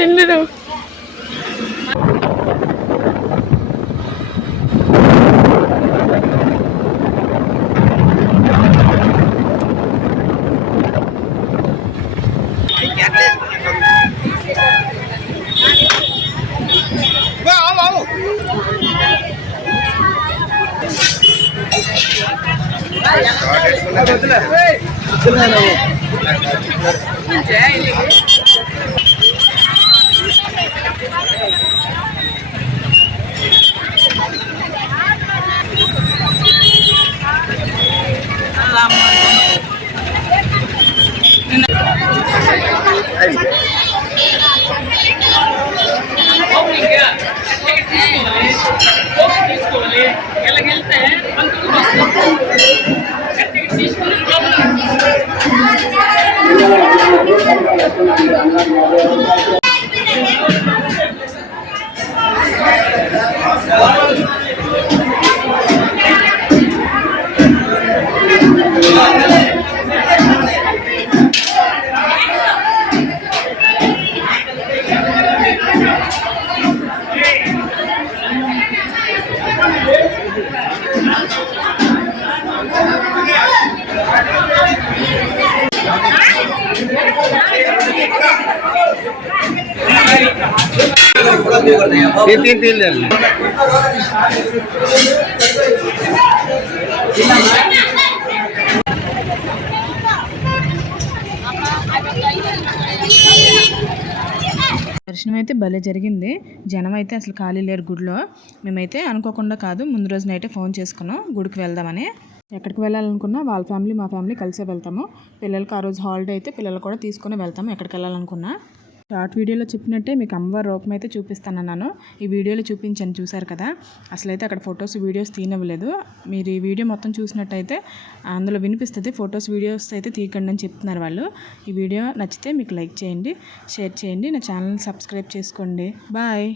వెళ్ళరు తీసుకోవాలి ఎలాగెళ్తే తీసుకుని तीन దర్శనం అయితే భలే జరిగింది. జనం అయితే అసలు ఖాళీ లేరు గుడిలో. మేమైతే అనుకోకుండా కాదు, ముందు రోజున అయితే ఫోన్ చేసుకున్నాం గుడికి వెళ్దామని. ఎక్కడికి వెళ్ళాలనుకున్నా వాళ్ళ ఫ్యామిలీ మా ఫ్యామిలీ కలిసే వెళ్తాము. పిల్లలకి ఆ రోజు హాలిడే అయితే పిల్లలు కూడా తీసుకుని వెళ్తాము ఎక్కడికి వెళ్ళాలనుకున్నా. షార్ట్ వీడియోలో చెప్పినట్టే మీకు అమ్మవారి రూపం అయితే చూపిస్తానన్నాను. ఈ వీడియోలో చూపించాను, చూసారు కదా. అసలైతే అక్కడ ఫొటోస్ వీడియోస్ తీయనివ్వలేదు. మీరు ఈ వీడియో మొత్తం చూసినట్టయితే అందులో వినిపిస్తుంది. ఫొటోస్ వీడియోస్ అయితే తీయకండి అని చెప్తున్నారు వాళ్ళు. ఈ వీడియో నచ్చితే మీకు లైక్ చేయండి, షేర్ చేయండి, నా ఛానల్ని సబ్స్క్రైబ్ చేసుకోండి. బాయ్.